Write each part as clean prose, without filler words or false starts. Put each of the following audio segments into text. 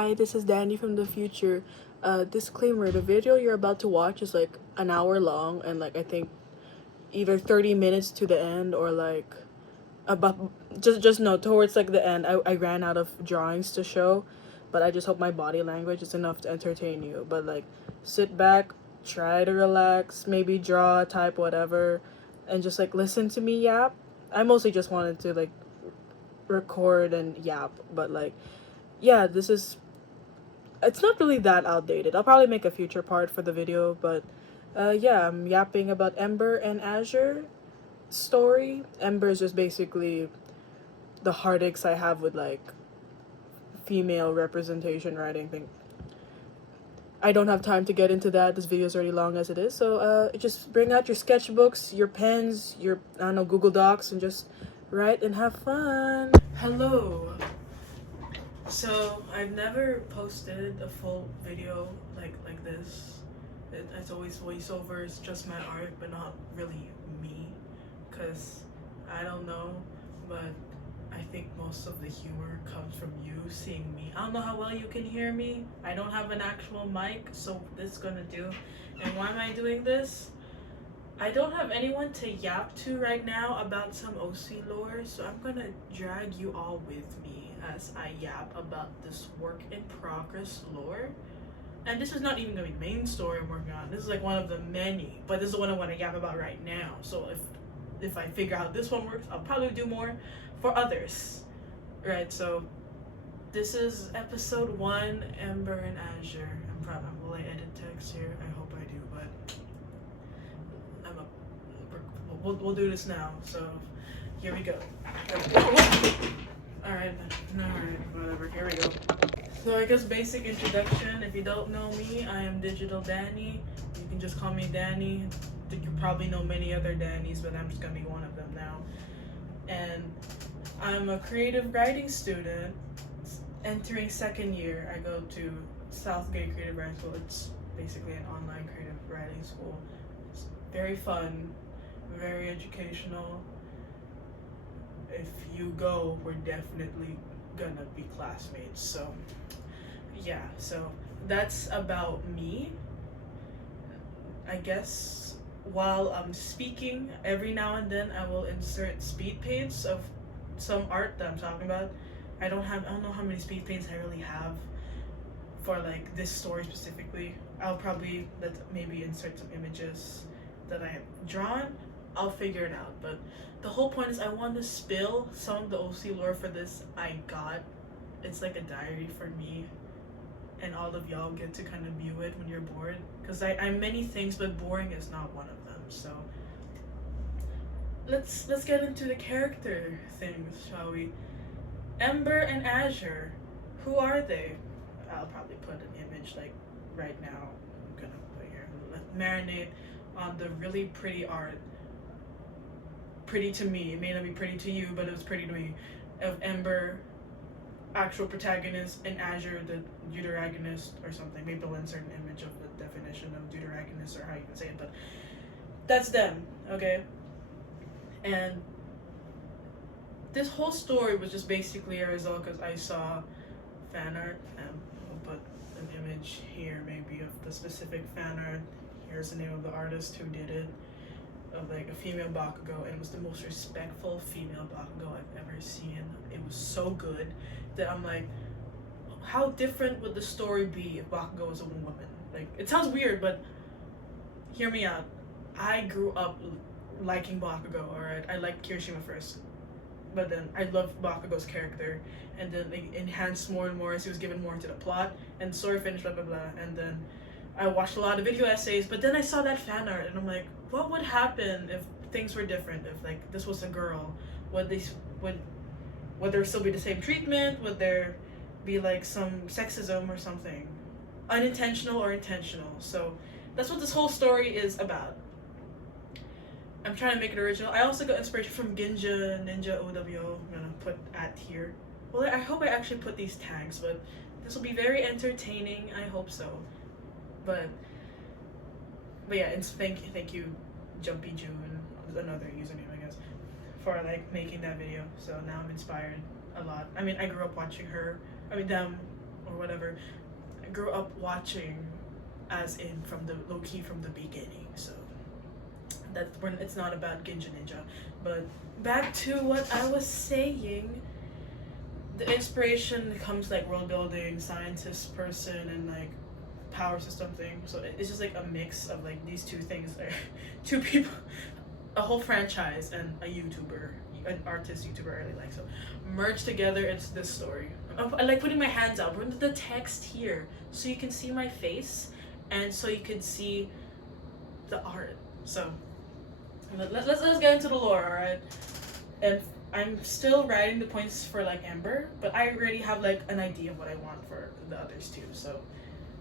Hi, this is Danny from the future. Disclaimer, the video you're about to watch is like an hour long and like I think either 30 minutes to the end or like about just know towards like the end I ran out of drawings to show, but I just hope my body language is enough to entertain you. But like sit back, try to relax, maybe draw, type whatever, and just like listen to me yap. I mostly just wanted to like record and yap, but like yeah, this is it's not really that outdated. I'll probably make a future part for the video, but yeah, I'm yapping about Ember and Azure story. Ember is just basically the heartaches I have with like female representation writing thing. I don't have time to get into that. This video is already long as it is, so just bring out your sketchbooks, your pens, your I don't know Google Docs, and just write and have fun. Hello. So I've never posted a full video like this. It's always voiceover. It's just my art, but not really me. Cause I don't know, but I think most of the humor comes from you seeing me. I don't know how well you can hear me. I don't have an actual mic, so this is gonna do. And why am I doing this? I don't have anyone to yap to right now about some OC lore, so I'm gonna drag you all with me as I yap about this work in progress lore. And this is not even gonna be the main story I'm working on. This is like one of the many, but this is the one I want to yap about right now. So if I figure out this one works, I'll probably do more for others. Right, so this is episode 1, Ember and Azure. Will I edit text here? I hope I do, but we'll do this now. So here we go. Alright, whatever, here we go. So I guess basic introduction. If you don't know me, I am Digital Danny. You can just call me Danny. You probably know many other Dannys, but I'm just gonna be one of them now. And I'm a creative writing student entering second year. I go to Southgate Creative Writing School. It's basically an online creative writing school. It's very fun, very educational. If you go, we're definitely gonna be classmates. So yeah, so that's about me. I guess while I'm speaking, every now and then I will insert speed paints of some art that I'm talking about. I don't know how many speed paints I really have for like this story specifically. I'll probably maybe insert some images that I have drawn. I'll figure it out, but the whole point is I want to spill some of the OC lore for this I got. It's like a diary for me, and all of y'all get to kind of view it when you're bored, because I'm many things, but boring is not one of them. So let's get into the character things, shall we? Ember and Azure, who are they? I'll probably put an image like right now. I'm gonna put here. Let's marinate on the really pretty art. Pretty to me. It may not be pretty to you, but it was pretty to me. Of Ember, actual protagonist, and Azure, the deuteragonist or something. Maybe I'll insert an image of the definition of deuteragonist or how you can say it, but that's them, okay? And this whole story was just basically a result because I saw fan art, and I'll put an image here maybe of the specific fan art. Here's the name of the artist who did it, of like a female Bakugo, and it was the most respectful female Bakugo I've ever seen. It was so good that I'm like, how different would the story be if Bakugo was a woman? Like, it sounds weird, but hear me out. I grew up liking Bakugo, alright? I liked Kirishima first, but then I loved Bakugo's character, and then they enhanced more and more as he was given more into the plot, and the story finished, blah blah blah, and then I watched a lot of video essays, but then I saw that fan art, and I'm like, what would happen if things were different? If like this was a girl, would there still be the same treatment? Would there be like some sexism or something, unintentional or intentional? So that's what this whole story is about. I'm trying to make it original. I also got inspiration from Ginja Ninja OWO. I'm gonna put at here. Well, I hope I actually put these tags, but this will be very entertaining. I hope so. But yeah, it's thank you, Jumpy June, another username I guess, for like making that video. So now I'm inspired a lot. I mean, I grew up watching her. I mean them or whatever, I grew up watching, as in from the low key from the beginning. So that's when it's not about Ginja Ninja. But back to what I was saying. The inspiration comes like world building, scientist person, and like power system thing. So it's just like a mix of like these two things there. Two people, a whole franchise, and a YouTuber, an artist YouTuber I really like. So merged together, it's this story. I like putting my hands out. Put the text here so you can see my face, and so you can see the art. So let's get into the lore, alright? And I'm still writing the points for like Ember, but I already have like an idea of what I want for the others too. So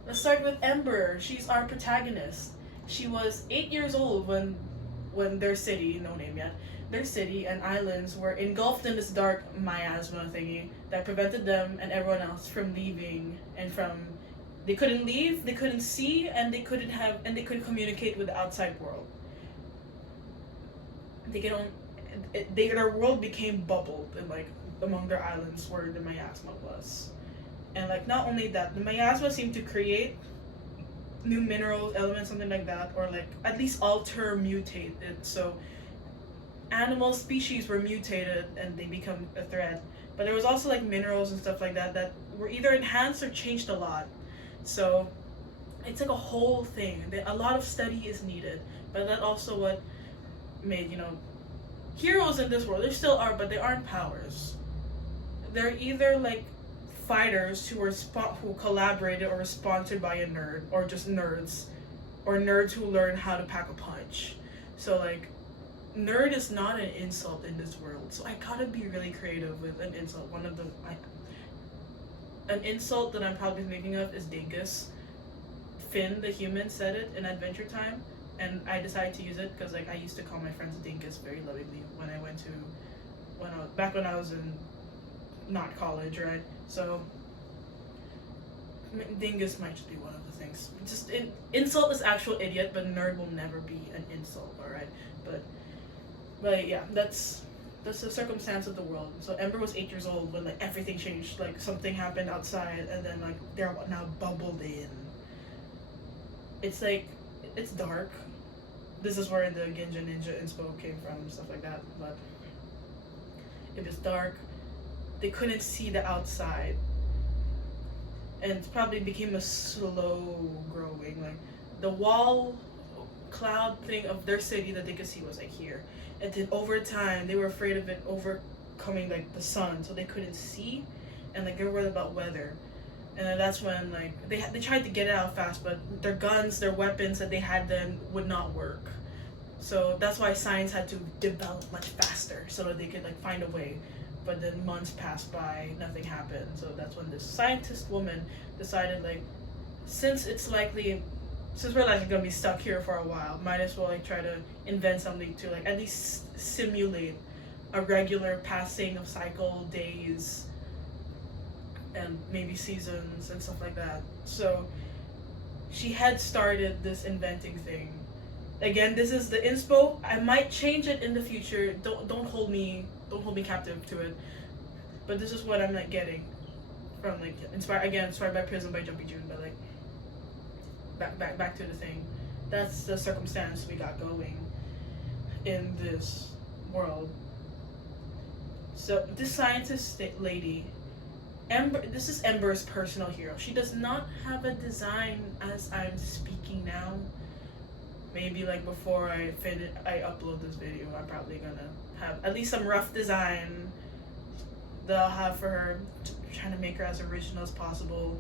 let's start with Ember. She's our protagonist. She was 8 years old when their city, no name yet, their city and islands were engulfed in this dark miasma thingy that prevented them and everyone else from leaving, and from they couldn't leave, they couldn't see, and they couldn't communicate with the outside world. Their world became bubbled in like among their islands where the miasma was. And like not only that, the miasma seemed to create new minerals, elements, something like that, or like at least alter, mutate it. So animal species were mutated and they become a threat. But there was also like minerals and stuff like that that were either enhanced or changed a lot. So it's like a whole thing. A lot of study is needed. But that also what made, heroes in this world. There still are, but they aren't powers. They're either like fighters who collaborated or were sponsored by a nerd, or just nerds, or nerds who learn how to pack a punch. So like, nerd is not an insult in this world. So I gotta be really creative with an insult. An insult that I'm probably thinking of is dingus. Finn the human said it in Adventure Time, and I decided to use it because like I used to call my friends dingus very lovingly when I was in not college, right? So dingus might just be one of the things. Just insult is actual idiot, but nerd will never be an insult, all right? But yeah, that's the circumstance of the world. So Ember was 8 years old when like everything changed. Like something happened outside, and then like they're now bubbled in. It's like, it's dark. This is where the Ginja Ninja inspo came from, stuff like that. But it was dark. They couldn't see the outside, and it probably became a slow growing. Like the wall cloud thing of their city that they could see was like here, and then over time they were afraid of it overcoming like the sun, so they couldn't see, and like they were worried about weather. And then that's when like they tried to get it out fast, but their guns, their weapons that they had then would not work. So that's why science had to develop much faster so that they could like find a way. But then months passed by, nothing happened. So that's when this scientist woman decided like, since we're like gonna be stuck here for a while, might as well like try to invent something to like at least simulate a regular passing of cycle days and maybe seasons and stuff like that. So she had started this inventing thing. Again, this is the inspo. I might change it in the future. Don't hold me captive to it. But this is what I'm like getting from like inspired by Prism by Jumpy June, but like back to the thing. That's the circumstance we got going in this world. So this scientist lady, Ember, this is Ember's personal hero. She does not have a design as I'm speaking now. Maybe like before I upload this video, I'm probably gonna have at least some rough design that I'll have for her. Trying to make her as original as possible.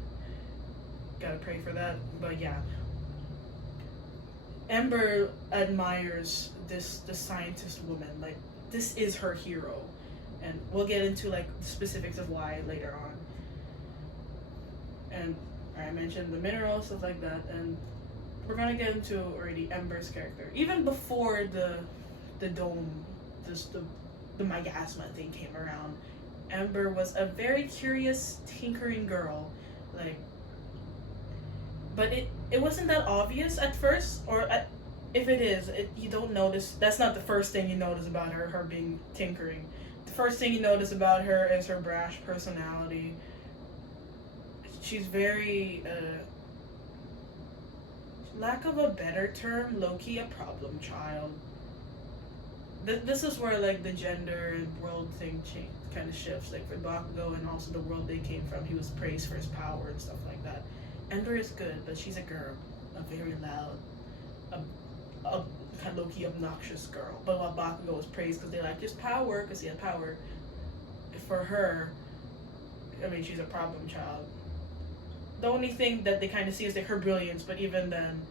Gotta pray for that. But yeah, Ember admires the scientist woman. Like this is her hero, and we'll get into like the specifics of why later on. And I mentioned the minerals, stuff like that, and we're gonna get into already Ember's character. Even before the dome, the miasma thing came around, Ember was a very curious, tinkering girl. Like, but it wasn't that obvious at first, if it is, you don't notice. That's not the first thing you notice about her being tinkering. The first thing you notice about her is her brash personality. she's very lack of a better term, low-key a problem child. This is where like the gender and world thing kind of shifts. Like for Bakugo and also the world they came from, he was praised for his power and stuff like that. Ember is good, but she's a girl, a very loud, a kind of low-key obnoxious girl. But while Bakugo was praised because they liked his power, because he had power, for her, I mean, she's a problem child. The only thing that they kind of see is like her brilliance, but even then,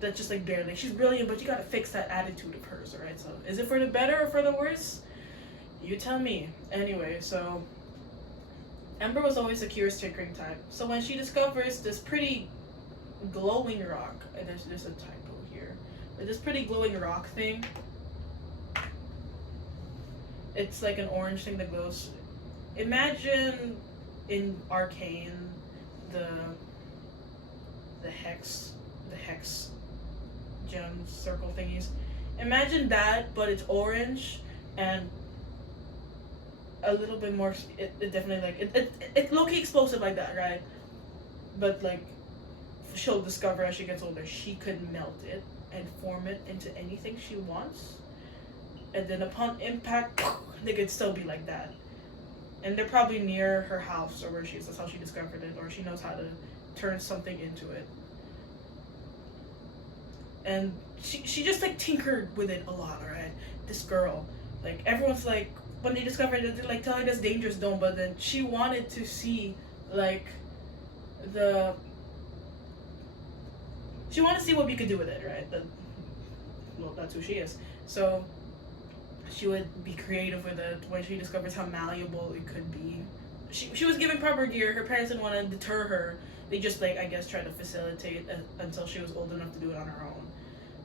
that's just like barely. Like, she's brilliant, but you gotta fix that attitude of hers, alright? So, is it for the better or for the worse? You tell me. Anyway, so Ember was always a curious tinkering type. So when she discovers this pretty glowing rock, and there's a typo here, but this pretty glowing rock thing, it's like an orange thing that glows. Imagine in Arcane the hex gem circle thingies. Imagine that, but it's orange and a little bit more. It definitely like it low-key explosive like that, right? But like she'll discover as she gets older, she could melt it and form it into anything she wants, and then upon impact, they could still be like that. And they're probably near her house or where she is. That's how she discovered it, or she knows how to turn something into it. And she just like tinkered with it a lot, alright? This girl, like everyone's like when they discovered it, they're like telling us dangerous, don't. But then she wanted to see like she wanted to see what we could do with it, right? Well, that's who she is. So she would be creative with it when she discovers how malleable it could be. She was given proper gear. Her parents didn't want to deter her. They just like I guess tried to facilitate until she was old enough to do it on her own.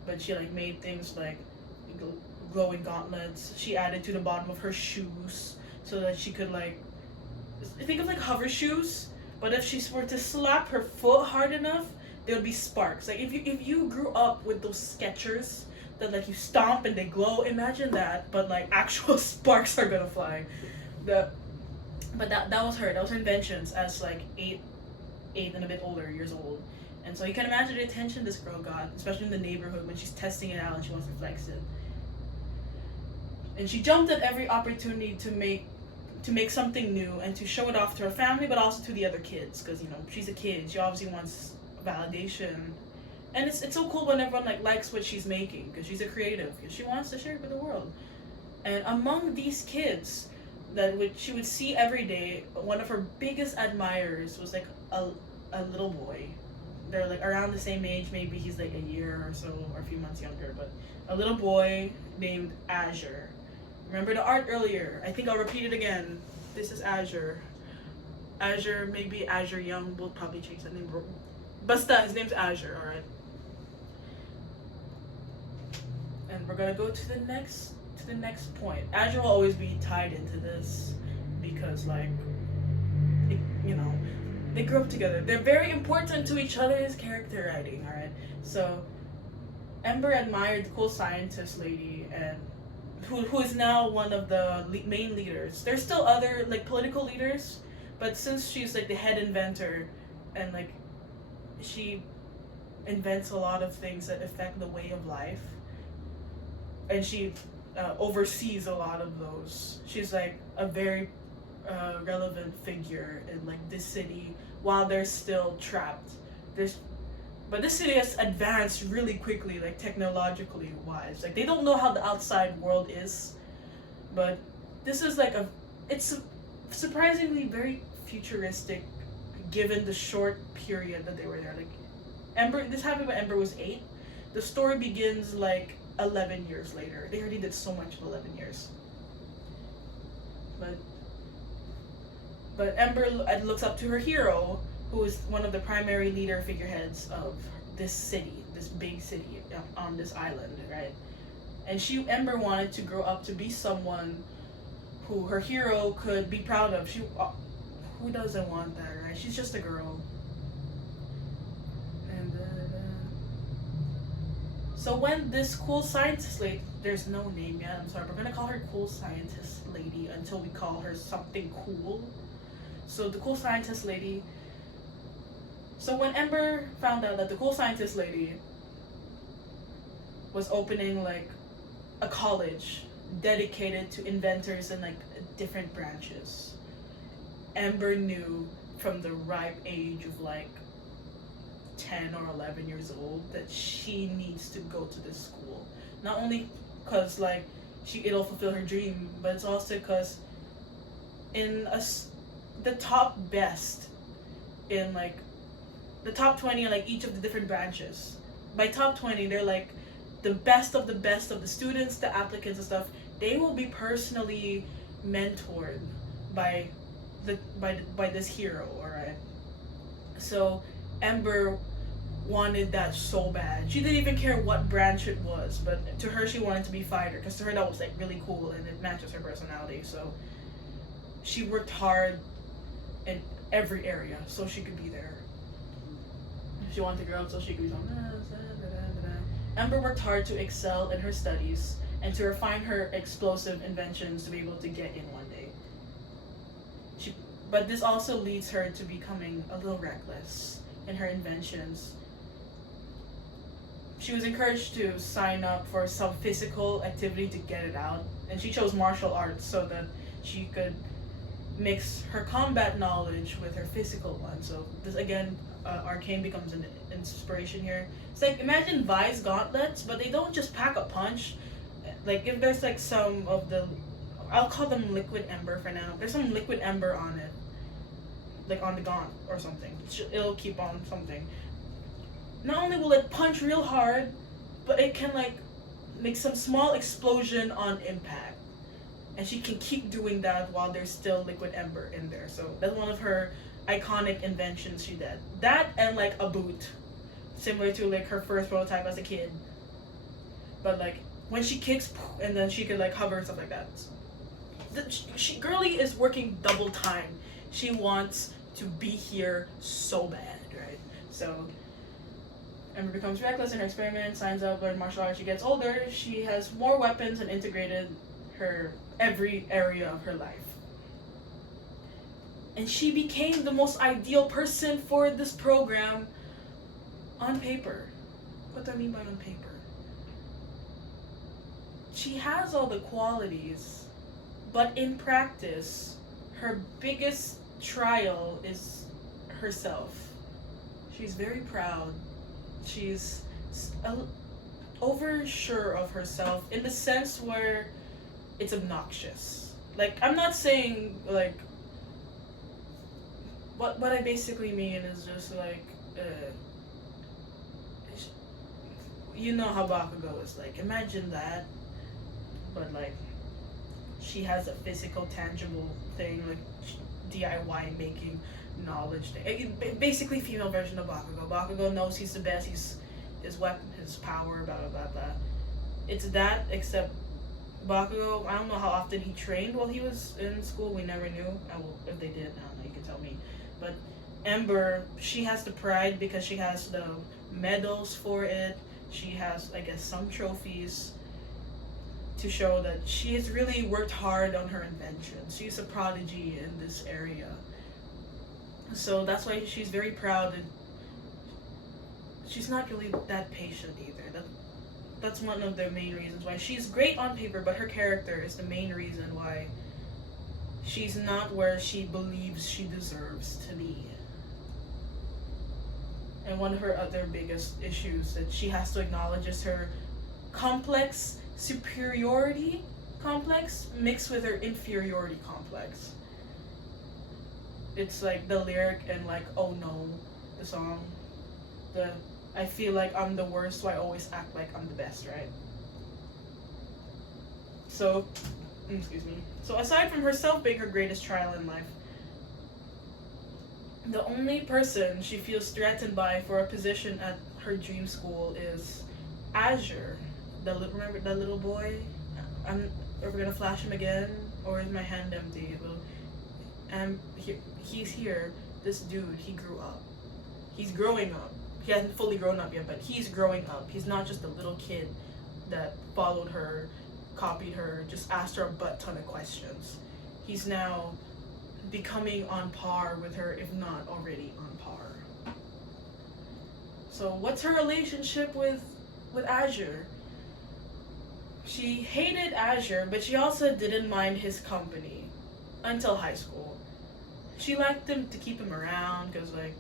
But she like made things like glowing gauntlets. She added to the bottom of her shoes so that she could like think of like hover shoes. But if she were to slap her foot hard enough, there would be sparks. Like if you grew up with those Skechers that like you stomp and they glow, imagine that, but like actual sparks are gonna fly. But that was her. That was her inventions as like eight and a bit older years old. And so you can imagine the attention this girl got, especially in the neighborhood when she's testing it out and she wants to flex it. And she jumped at every opportunity to make something new and to show it off to her family, but also to the other kids, because you know she's a kid. She obviously wants validation. And it's so cool when everyone like likes what she's making, because she's a creative, because she wants to share it with the world. And among these kids that she would see every day, one of her biggest admirers was like a little boy. They're like around the same age, maybe he's like a year or so or a few months younger, but a little boy named Azure. Remember the art earlier? I think I'll repeat it again. This is Azure. Azure, maybe Azure Young, we'll probably change that name. Basta, his name's Azure, alright. And we're gonna go to the next point. Azure will always be tied into this because like you know, they grew up together. They're very important to each other's character writing, alright? So Ember admired the cool scientist lady and who is now one of the main leaders. There's still other like political leaders, but since she's like the head inventor and like she invents a lot of things that affect the way of life, and she oversees a lot of those. She's like a very relevant figure in like this city while they're still trapped. But this city has advanced really quickly, like technologically wise. Like they don't know how the outside world is, but this is like it's surprisingly very futuristic, given the short period that they were there. Like Ember, this happened when Ember was 8. The story begins like 11 years later. They already did so much in 11 years. But Ember looks up to her hero, who is one of the primary leader figureheads of this city, this big city on this island, right? And Ember wanted to grow up to be someone who her hero could be proud of. Who doesn't want that, right? She's just a girl. And so when this cool scientist lady, there's no name yet, I'm sorry, we're gonna call her cool scientist lady until we call her something cool. So the cool scientist lady So when Ember found out that the cool scientist lady was opening like a college dedicated to inventors in like different branches, Ember knew from the ripe age of like 10 or 11 years old that she needs to go to this school. Not only because like it'll fulfill her dream, but it's also because in the top best in like the top 20 in like each of the different branches. By top 20, they're like the best of the best of the students, the applicants and stuff. They will be personally mentored by by this hero, alright? So Ember wanted that so bad. She didn't even care what branch it was, but to her she wanted to be fighter because to her that was like really cool and it matches her personality. So she worked hard in every area so she could be there. She wanted to grow up so she could be something. Ember worked hard to excel in her studies and to refine her explosive inventions to be able to get in one day. But this also leads her to becoming a little reckless in her inventions. She was encouraged to sign up for some physical activity to get it out, and she chose martial arts so that she could mix her combat knowledge with her physical one. So this again, Arcane becomes an inspiration here. It's like imagine Vi's gauntlets, but they don't just pack a punch. Like if there's like some of the, I'll call them liquid ember for now. There's some liquid ember on it, like on the gaunt or something. It'll keep on something. Not only will it punch real hard, but it can like make some small explosion on impact. And she can keep doing that while there's still liquid ember in there. So that's one of her iconic inventions she did. That and like a boot, similar to like her first prototype as a kid. But like when she kicks and then she could like hover and stuff like that. Girly is working double time. She wants to be here so bad, right? So Ember becomes reckless in her experiments, signs up, learns martial arts. She gets older, she has more weapons and integrated her every area of her life. And she became the most ideal person for this program on paper. What do I mean by on paper? She has all the qualities, but in practice, her biggest trial is herself. She's very proud. She's over sure of herself in the sense where it's obnoxious. Like, I'm not saying, like, what I basically mean is just, like, you know how Bakugo is, like, imagine that, but, like, she has a physical, tangible thing, like, DIY making knowledge thing. Basically, female version of Bakugo. Bakugo knows he's the best, his weapon, his power, blah, blah, blah, blah. It's that, except Bakugo, I don't know how often he trained while he was in school. We never knew. If they did, I don't know, you can tell me. But Ember, she has the pride because she has the medals for it. She has, I guess, some trophies to show that she has really worked hard on her inventions. She's a prodigy in this area. So that's why she's very proud, and she's not really that patient either. That's one of the main reasons why she's great on paper, but her character is the main reason why she's not where she believes she deserves to be. And one of her other biggest issues that she has to acknowledge is her complex superiority complex mixed with her inferiority complex. It's like the lyric and like "Oh No," the song, I feel like I'm the worst, so I always act like I'm the best, right? So, excuse me. So aside from herself being her greatest trial in life, the only person she feels threatened by for a position at her dream school is Azure. Remember that little boy? Are we gonna flash him again? Or is my hand empty? He's here. This dude, he grew up. He's growing up. He hasn't fully grown up yet, but he's growing up. He's not just a little kid that followed her, copied her, just asked her a butt ton of questions. He's now becoming on par with her, if not already on par. So what's her relationship with Azure? She hated Azure, but she also didn't mind his company until high school. She liked him to keep him around because, like,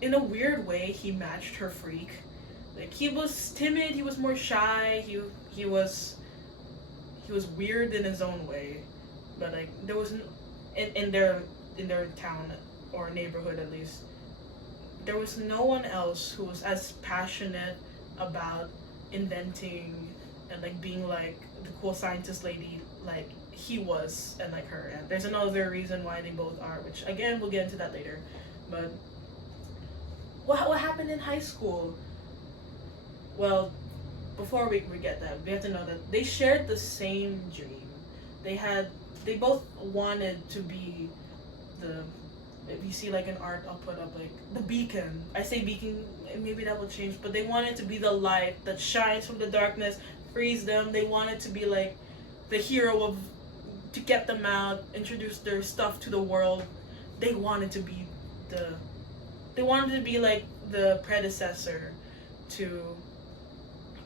in a weird way, he matched her freak. Like, he was timid, he was more shy, he was weird in his own way, but like there was in their town or neighborhood at least, there was no one else who was as passionate about inventing and like being like the cool scientist lady like he was and like her. And there's another reason why they both are, which again we'll get into that later. But what happened in high school? Well, before we get that, we have to know that they shared the same dream. They both wanted to be the, if you see like an art, I'll put up like the beacon. I say beacon, maybe that will change, but they wanted to be the light that shines from the darkness, frees them. They wanted to be like the hero of, to get them out, introduce their stuff to the world. They wanted to be like the predecessor to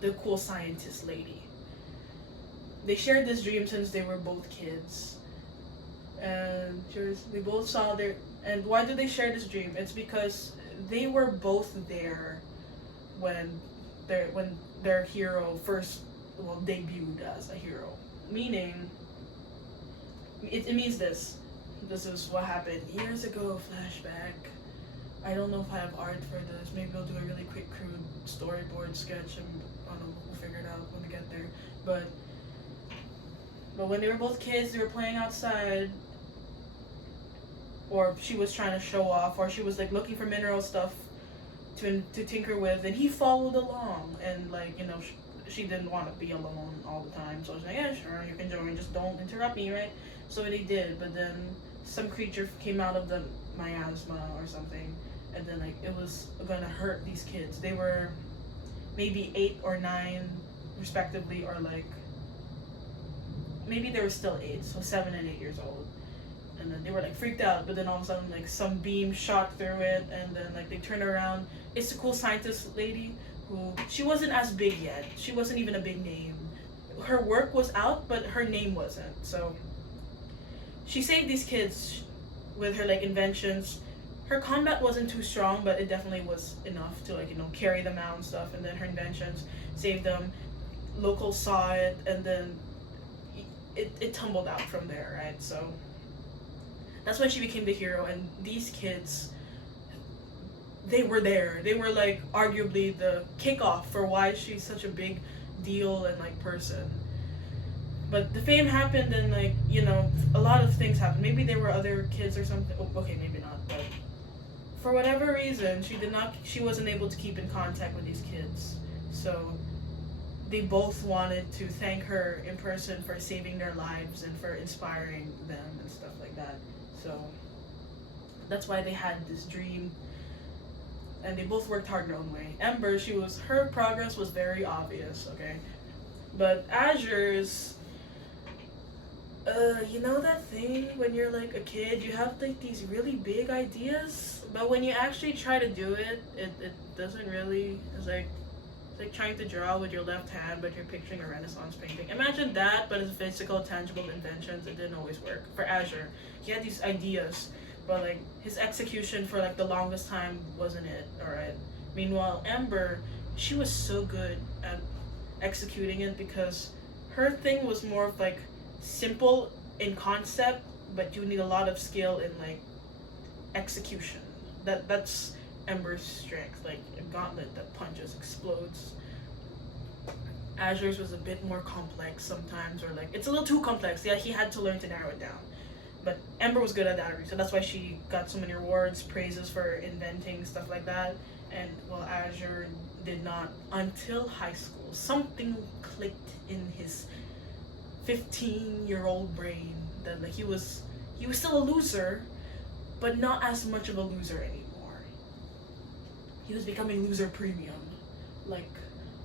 the cool scientist lady. They shared this dream since they were both kids. And they both saw their, and why do they share this dream? It's because they were both there when their hero first, well, debuted as a hero. Meaning, it means this. This is what happened years ago, flashback. I don't know if I have art for this. Maybe I'll do a really quick, crude storyboard sketch, and I don't know, we'll figure it out when we get there. But when they were both kids, they were playing outside, or she was trying to show off, or she was like looking for mineral stuff to tinker with, and he followed along, and like, you know, she didn't want to be alone all the time, so I was like, yeah, sure, you can join, just don't interrupt me, right? So they did, but then some creature came out of the miasma or something, and then like it was gonna hurt these kids. They were maybe 8 or 9 respectively, or like maybe they were still 8, so 7 and 8 years old. And then they were like freaked out, but then all of a sudden like some beam shot through it, and then like they turned around. It's the cool scientist lady who, she wasn't as big yet. She wasn't even a big name. Her work was out, but her name wasn't. So she saved these kids with her like inventions. Her combat wasn't too strong, but it definitely was enough to like, you know, carry them out and stuff. And then her inventions saved them. Locals saw it, and then it tumbled out from there, right? So that's when she became the hero. And these kids, they were there. They were like arguably the kickoff for why she's such a big deal and like person. But the fame happened, and like, you know, a lot of things happened. Maybe there were other kids or something. Okay, maybe not, but for whatever reason, she wasn't able to keep in contact with these kids. So they both wanted to thank her in person for saving their lives and for inspiring them and stuff like that. So that's why they had this dream, and they both worked hard in their own way. Ember, her progress was very obvious, okay? But Azure's, you know that thing when you're like a kid, you have like these really big ideas, but when you actually try to do it, it doesn't really, it's like trying to draw with your left hand, but you're picturing a Renaissance painting. Imagine that, but as physical, tangible inventions. It didn't always work. For Azure, he had these ideas, but like his execution for like the longest time wasn't it, alright? Meanwhile, Ember, she was so good at executing it because her thing was more of like simple in concept, but you need a lot of skill in like execution. That's Ember's strength, like a gauntlet that punches, explodes. Azure's was a bit more complex sometimes, or like it's a little too complex. Yeah, he had to learn to narrow it down. But Ember was good at that, so that's why she got so many awards, praises for inventing stuff like that. And well, Azure did not until high school. Something clicked in his 15-year-old brain that like he was still a loser, but not as much of a loser anymore. He was becoming loser premium, like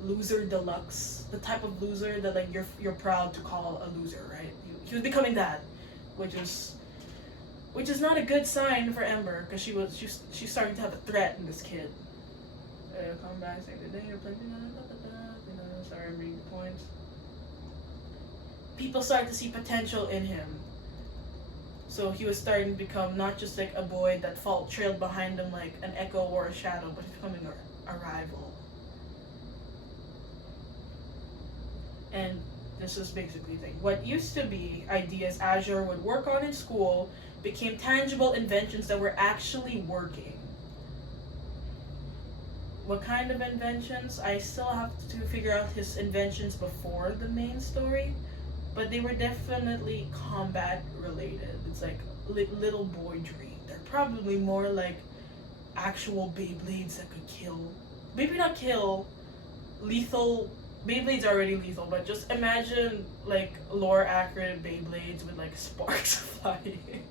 loser deluxe, the type of loser that like you're proud to call a loser, right? He was becoming that, which is which is not a good sign for Ember because she's starting to have a threat in this kid. Come back, say the day you're playing. Sorry, I'm reading the points. People started to see potential in him. So he was starting to become not just like a boy that trailed behind him like an echo or a shadow, but he's becoming a rival. And this is basically the thing. What used to be ideas Azure would work on in school became tangible inventions that were actually working. What kind of inventions? I still have to figure out his inventions before the main story, but they were definitely combat related. It's like little boy dream. They're probably more like actual Beyblades that could kill. Maybe not kill, lethal. Beyblades are already lethal, but just imagine like lore accurate Beyblades with like sparks flying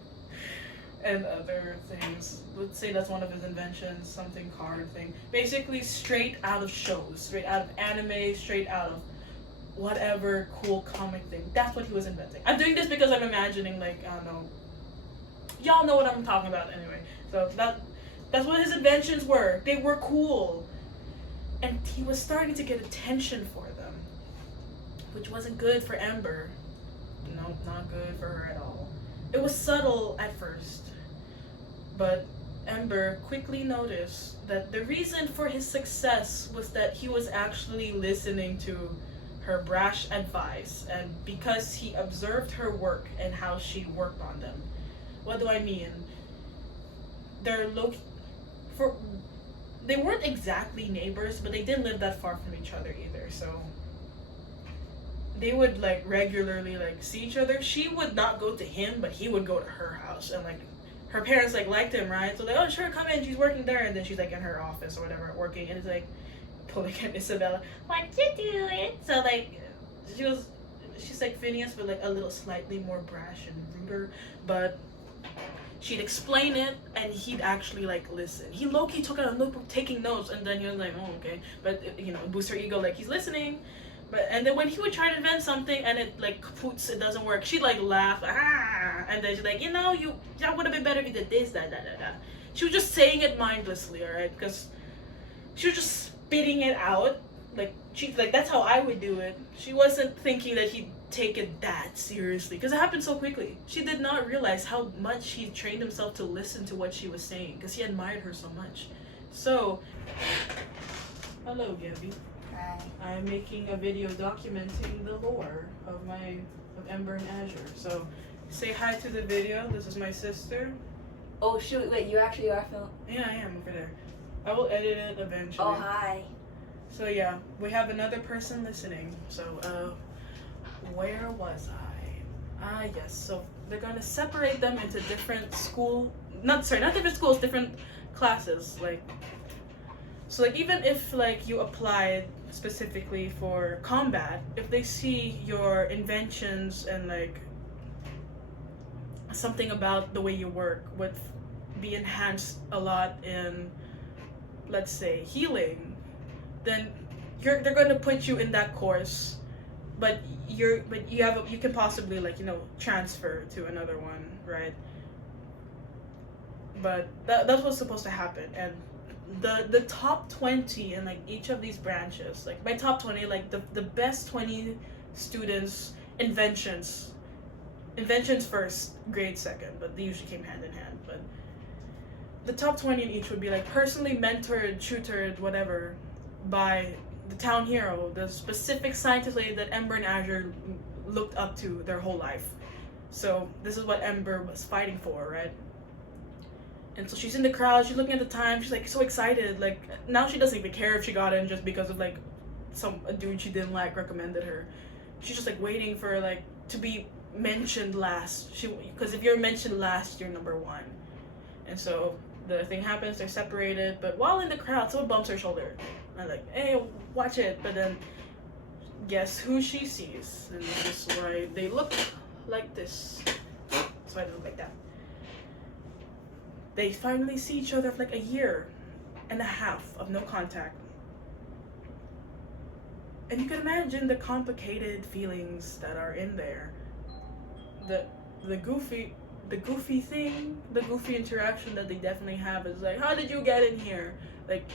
and other things. Let's say that's one of his inventions, something card thing. Basically straight out of shows, straight out of anime, straight out of whatever cool comic thing. That's what he was inventing. I'm doing this because I'm imagining like, I don't know. Y'all know what I'm talking about anyway. So that's what his inventions were. They were cool. And he was starting to get attention for them, which wasn't good for Ember. No, not good for her at all. It was subtle at first, but Ember quickly noticed that the reason for his success was that he was actually listening to her brash advice, and because he observed her work and how she worked on them. What do I mean? They weren't exactly neighbors, but they didn't live that far from each other either, so they would like regularly like see each other. She would not go to him, but he would go to her house, and like her parents like liked him, right? So like, oh sure, come in, she's working there, and then she's like in her office or whatever working, and it's like pulling at Isabella, what you doing? So like she's like Phineas, but like a little slightly more brash and ruder, but she'd explain it, and he'd actually like listen. He low-key took out a notebook taking notes, and then he was like, oh okay, but you know, boost her ego, like he's listening. But and then when he would try to invent something and it like poots, it doesn't work, she'd like laugh, like, ah, and then she's like, you know, that would have been better if you did this, that. She was just saying it mindlessly, alright, because she was just spitting it out, like she's like, that's how I would do it. She wasn't thinking that he'd take it that seriously, because it happened so quickly. She did not realize how much he trained himself to listen to what she was saying, because he admired her so much. So, hello Gabby. Hi. I'm making a video documenting the lore of Ember and Azure. So, say hi to the video. This is my sister. Oh shoot, wait, you actually are filming? Yeah, I am over there. I will edit it eventually. Oh hi. So yeah, we have another person listening. So, where was I? Yes, so they're gonna separate them into different not different schools, different classes, like, so like even if like you applied specifically for combat, if they see your inventions and like something about the way you work would be enhanced a lot in, let's say, healing, then they're going to put you in that course, but you can possibly like, you know, transfer to another one, right? But that's what's supposed to happen. And the top 20 in like each of these branches, like by top 20, like the best 20 students, inventions first, grade second, but they usually came hand in hand. But the top 20 in each would be like personally mentored, tutored, whatever, by the town hero, the specific scientist lady that Ember and Azure looked up to their whole life. So this is what Ember was fighting for, right? And so she's in the crowd, she's looking at the time, she's like so excited, like now she doesn't even care if she got in just because of like a dude she didn't like recommended her. She's just like waiting for like to be mentioned last, because if you're mentioned last, you're number one. And so the thing happens, they're separated, but while in the crowd, someone bumps her shoulder. And like, hey, watch it. But then, guess who she sees? And this is why they look like this. That's why they look like that. They finally see each other for like a year and a half of no contact. And you can imagine the complicated feelings that are in there. The goofy, the goofy thing, the goofy interaction that they definitely have is like, how did you get in here? Like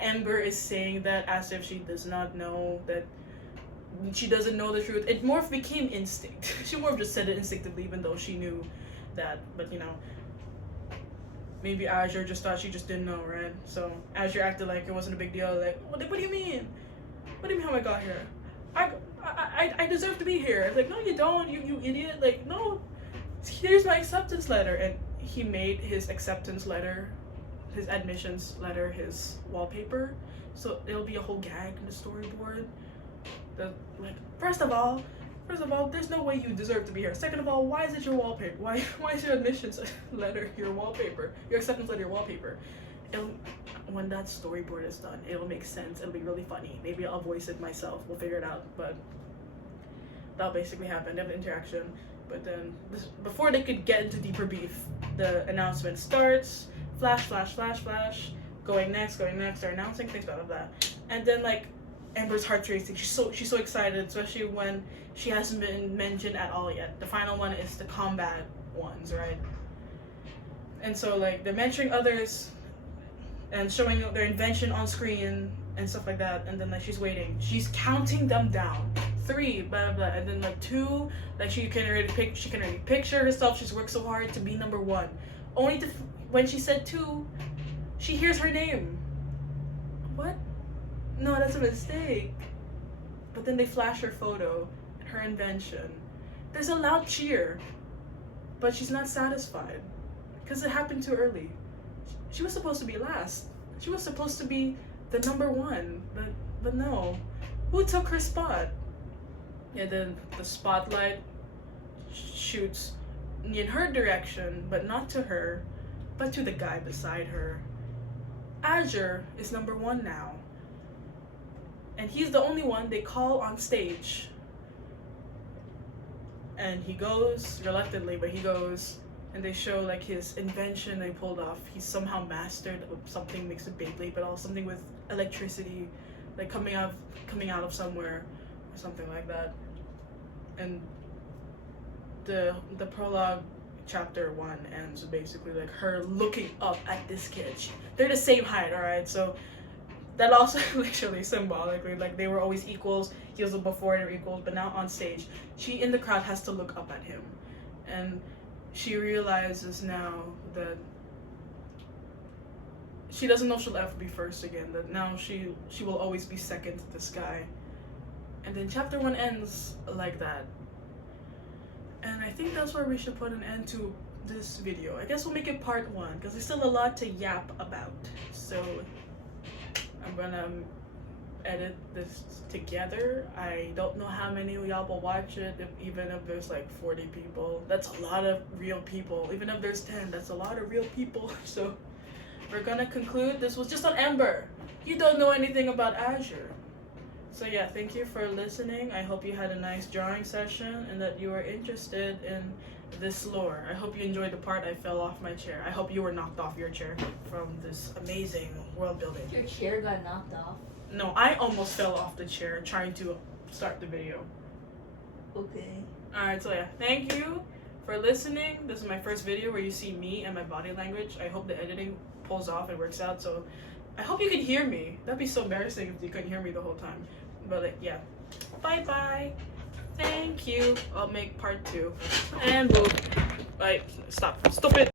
Ember is saying that as if she does not know that she doesn't know the truth. It more became instinct. She more just said it instinctively, even though she knew that. But you know, maybe Azure just thought she just didn't know, right? So Azure acted like it wasn't a big deal. Like, what do you mean? What do you mean how I got here? I deserve to be here. It's like, no, you don't, you idiot. Like, no, here's my acceptance letter. And he made his acceptance letter, his admissions letter, his wallpaper. So it'll be a whole gag in the storyboard. Like, first of all, there's no way you deserve to be here. Second of all, why is it your wallpaper? Why is your admissions letter your wallpaper? Your acceptance letter your wallpaper? When that storyboard is done, it'll make sense. It'll be really funny. Maybe I'll voice it myself. We'll figure it out. But that'll basically happen. They have an interaction. But then, before they could get into deeper beef, the announcement starts. Flash, flash, flash, flash. Going next. They're announcing things, blah, blah, blah. And then, like, Amber's heart's racing. She's so excited, especially when she hasn't been mentioned at all yet. The final one is the combat ones, right? And so, like, they're mentioning others and showing their invention on screen and stuff like that. And then, like, she's waiting. She's counting them down. 3, blah, blah, blah. And then, like, 2, like, she can already picture herself. She's worked so hard to be number 1. Only to, when she said 2, she hears her name. What? No, that's a mistake. But then they flash her photo, her invention. There's a loud cheer, but she's not satisfied because it happened too early. She was supposed to be last. She was supposed to be the number 1, but no. Who took her spot? And then the spotlight shoots in her direction, but not to her, but to the guy beside her. Azure is number 1 now. And he's the only one they call on stage. And he goes, reluctantly, but he goes, and they show like his invention they pulled off. He's somehow mastered something, makes a Beyblade, but also something with electricity, like coming out of somewhere, or something like that. And the prologue, chapter 1, ends basically like her looking up at this kid. They're the same height, alright? So that also literally symbolically, like they were always equals. He was before they were equals, but now on stage, she in the crowd has to look up at him, and she realizes now that she doesn't know if she'll ever be first again. That now she will always be second to this guy. And then chapter 1 ends like that. And I think that's where we should put an end to this video. I guess we'll make it part 1 because there's still a lot to yap about. So I'm gonna edit this together. I don't know how many of y'all will watch it, even if there's like 40 people. That's a lot of real people. Even if there's 10, that's a lot of real people. So we're gonna conclude. This was just on Ember. You don't know anything about Azure. So yeah, thank you for listening. I hope you had a nice drawing session and that you are interested in this lore. I hope you enjoyed the part I fell off my chair. I hope you were knocked off your chair from this amazing world building. Your chair got knocked off. No, I almost fell off the chair trying to start the video. Okay. Alright, so yeah, thank you for listening. This is my first video where you see me and my body language. I hope the editing pulls off and works out. So I hope you can hear me. That'd be so embarrassing if you couldn't hear me the whole time. But like, yeah. Bye-bye. Thank you. I'll make part 2. And boom. Right, stop. Stupid.